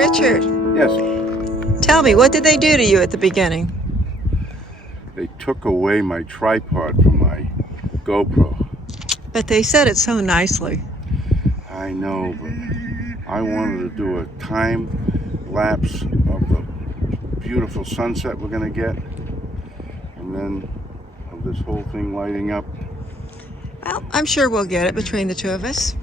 Richard, Yes. tell me, what did they do to you at the beginning? They took away my tripod from my GoPro. But they said it so nicely. I know, but I wanted to do a time lapse of the beautiful sunset we're going to get, and then of this whole thing lighting up. Well, I'm sure we'll get it between the two of us.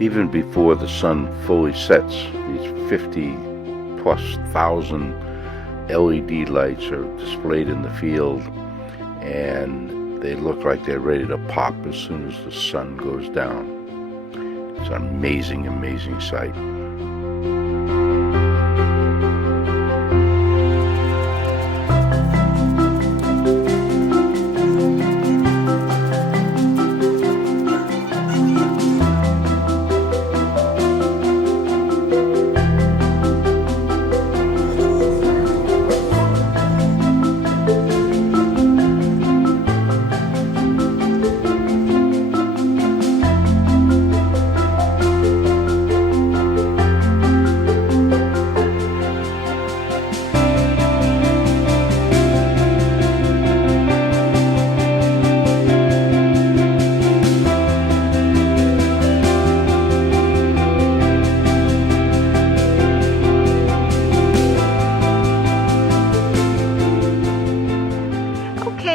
Even before the sun fully sets, these 50,000+ LED lights are displayed in the field, and they look like they're ready to pop as soon as the sun goes down. It's an amazing, amazing sight.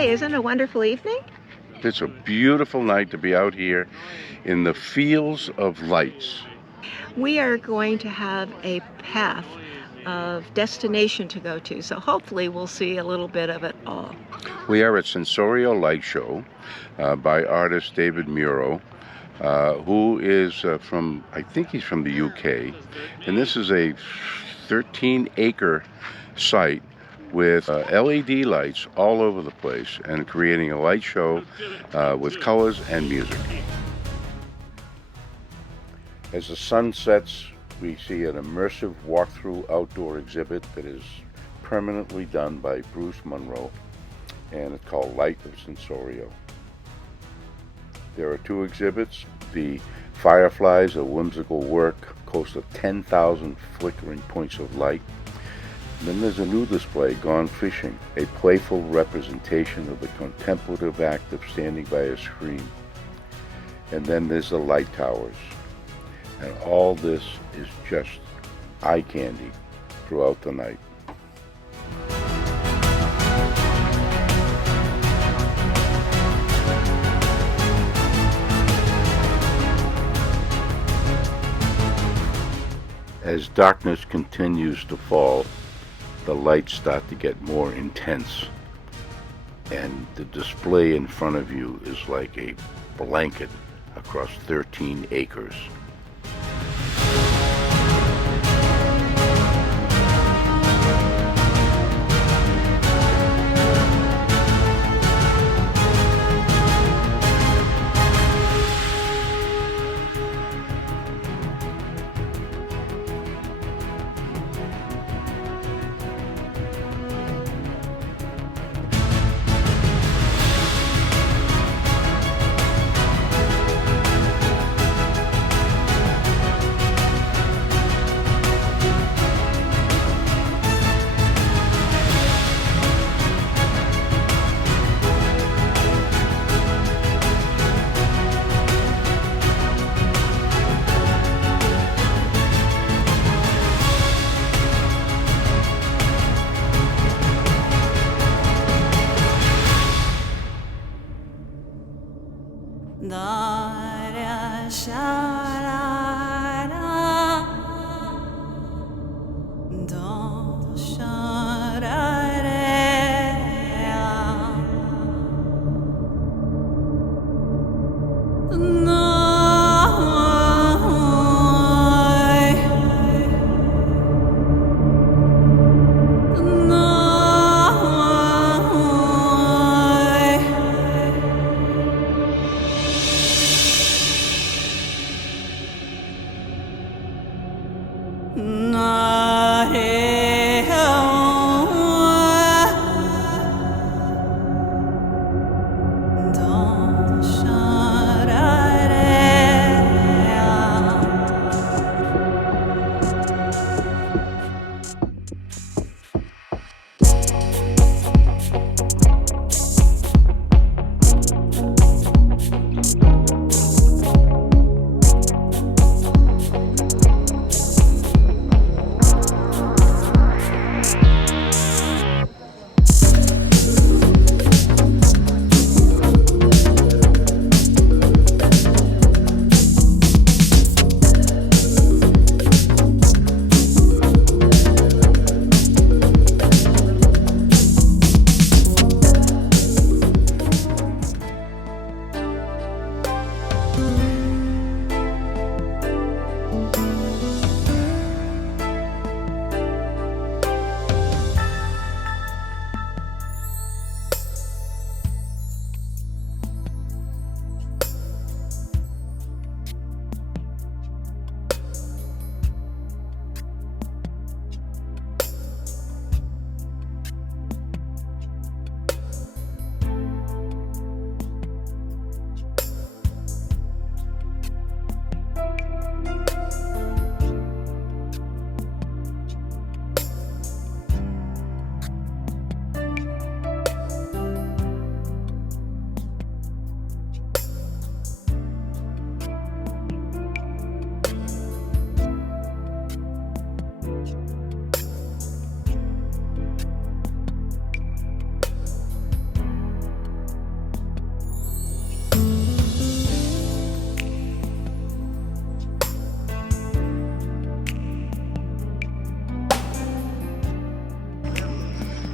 Isn't it a wonderful evening? It's a beautiful night to be out here in the fields of lights. We are going to have a path of destination to go to, so hopefully we'll see a little bit of it all. We are at Sensorio Light Show by artist David Muro, who is from, I think he's from the UK, and this is a 13-acre site with LED lights all over the place and creating a light show with colors and music. As the sun sets, we see an immersive walkthrough outdoor exhibit that is permanently done by Bruce Munro, and it's called Light of Sensorio. There are two exhibits. The Fireflies, a whimsical work, close to 10,000 flickering points of light. Then there's a new display, Gone Fishing, a playful representation of the contemplative act of standing by a stream. And then there's the light towers. And all this is just eye candy throughout the night. As darkness continues to fall, the lights start to get more intense, and the display in front of you is like a blanket across 13 acres.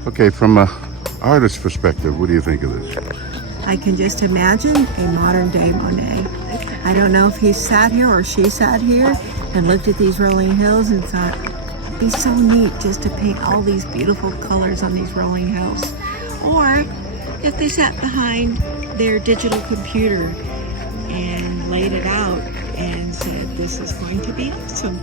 Okay, from an artist's perspective, what do you think of this? I can just imagine a modern day Monet. I don't know if he sat here or she sat here and looked at these rolling hills and thought, it'd be so neat just to paint all these beautiful colors on these rolling hills. Or if they sat behind their digital computer and laid it out and said, this is going to be awesome.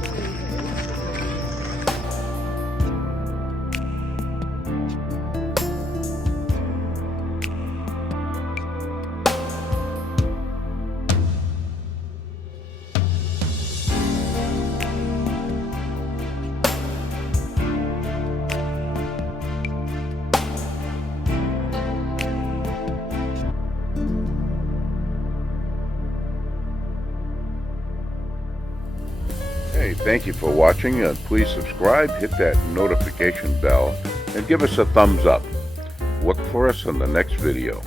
Hey, thank you for watching. Please subscribe, hit that notification bell, and give us a thumbs up. Look for us in the next video.